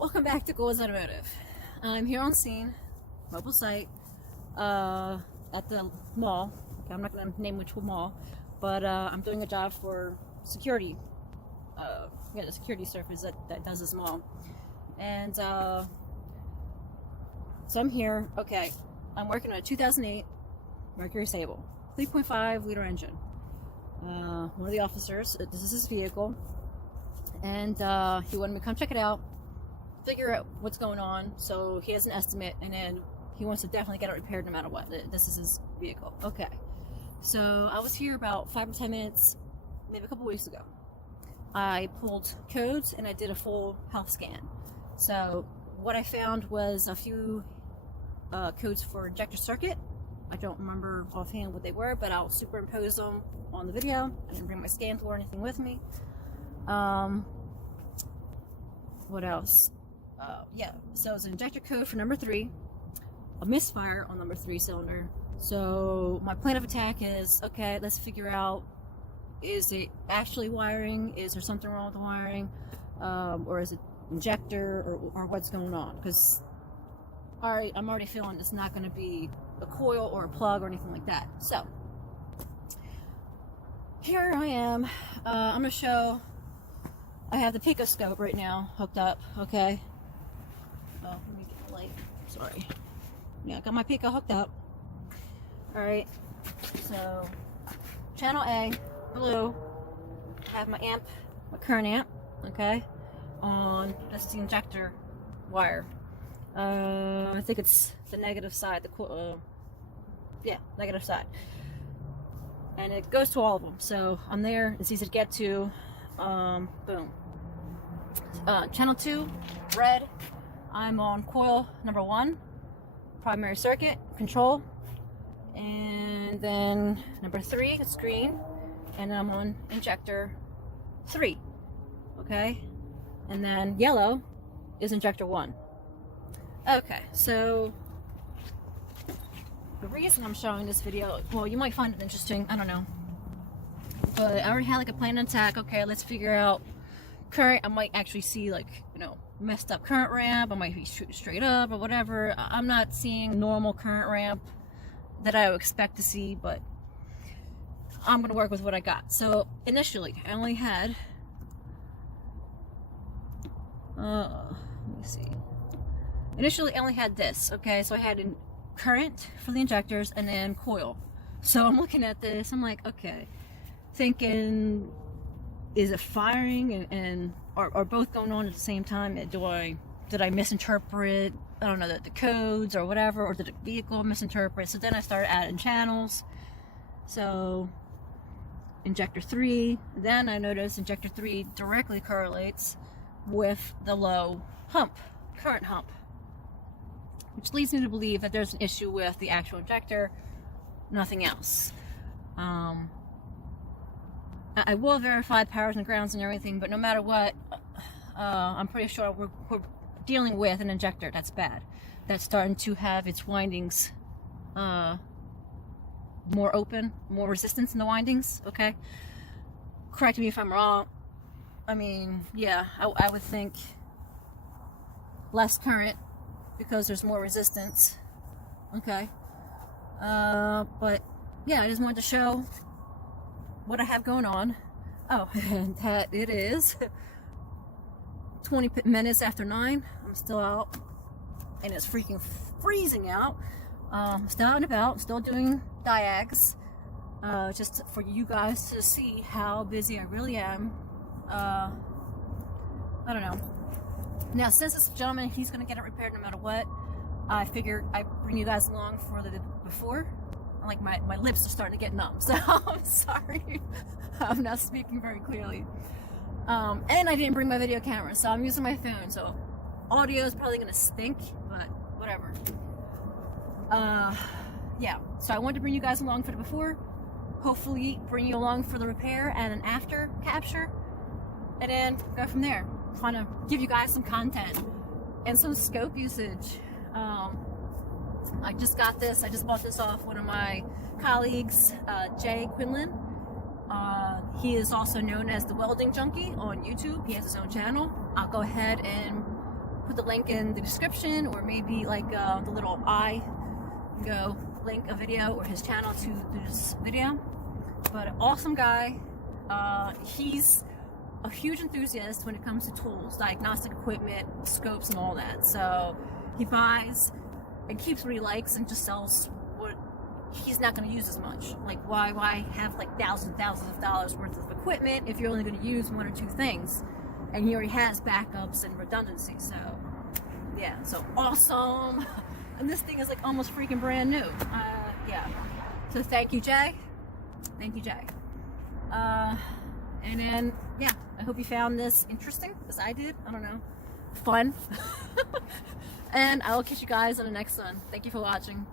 Welcome back to Goals Automotive. I'm here on scene, mobile site, at the mall. Okay, I'm not going to name which mall, but I'm doing a job for security. The security service that does this mall. And so I'm here. Okay, I'm working on a 2008 Mercury Sable, 3.5 liter engine. One of the officers, this is his vehicle, and he wanted me to come check it out, figure out what's going on. So he has an estimate, and then he wants to definitely get it repaired no matter what. This is his vehicle. Okay, so I was here about 5 or 10 minutes, maybe a couple weeks ago. I pulled codes and I did a full health scan. So what I found was a few codes for injector circuit. I don't remember offhand what they were, but I'll superimpose them on the video. I didn't bring my scan tool or anything with me. What else? Yeah, so it's an injector code for number 3, a misfire on number 3 cylinder. So my plan of attack is, okay, let's figure out, is it actually wiring? Is there something wrong with the wiring? Or is it injector, or what's going on? Because I'm already feeling it's not going to be a coil or a plug or anything like that. So here I am. I'm going to show, I have the pico scope right now hooked up, okay? Oh, let me get the light. Sorry. Yeah, I got my pico hooked up. Alright, so channel A, blue, I have my amp, my current amp, okay, on, that's the injector wire. I think it's the negative side, yeah, negative side. And it goes to all of them, so I'm there, it's easy to get to. Boom. Channel 2, red, I'm on coil number 1, primary circuit, control. And then number 3 is green, and I'm on injector 3, okay? And then yellow is injector 1. Okay, so the reason I'm showing this video, well, you might find it interesting, I don't know, but I already had like a plan of attack. Okay, let's figure out current. I might actually see, like, you know, messed up current ramp. I might be straight up or whatever. I'm not seeing normal current ramp that I would expect to see, but I'm gonna work with what I got. So initially I only had let me see, initially I only had this, okay? So I had a current for the injectors and then coil. So I'm looking at this, I'm like, okay, thinking, is it firing and are both going on at the same time? Did I misinterpret, I don't know, the codes or whatever, or did the vehicle misinterpret? So then I started adding channels. So injector 3, then I noticed injector 3 directly correlates with the low hump, current hump, which leads me to believe that there's an issue with the actual injector, nothing else. I will verify powers and grounds and everything, but no matter what, I'm pretty sure we're dealing with an injector that's bad, that's starting to have its windings more open, more resistance in the windings, okay? Correct me if I'm wrong. I mean, yeah, I would think less current because there's more resistance, okay? But yeah, I just wanted to show what I have going on. Oh, and that it is 20 minutes after 9. I'm still out, and it's freaking freezing out. Still out and about, still doing Diags, just for you guys to see how busy I really am. I don't know. Now, since this gentleman, he's gonna get it repaired no matter what, I figured I'd bring you guys along for the before. Like my lips are starting to get numb, so I'm sorry. I'm not speaking very clearly. And I didn't bring my video camera, so I'm using my phone, so audio is probably gonna stink, but whatever. Yeah, so I wanted to bring you guys along for the before, hopefully bring you along for the repair and an after capture, and then go from there. Trying to give you guys some content and some scope usage. I just got this. I just bought this off one of my colleagues, Jay Quinlan. He is also known as the Welding Junkie on YouTube. He has his own channel. I'll go ahead and put the link in the description, or maybe like the little I go link a video or his channel to this video. But awesome guy. He's a huge enthusiast when it comes to tools, diagnostic equipment, scopes, and all that. So he buys and keeps what he likes and just sells what he's not going to use as much. Like, why have like thousands of dollars worth of equipment if you're only going to use one or two things? And he already has backups and redundancy. So yeah, so awesome. And this thing is like almost freaking brand new. Yeah. So thank you, Jay. Thank you, Jay. And then, yeah, I hope you found this interesting, as I did. I don't know. Fun. And I will catch you guys on the next one. Thank you for watching.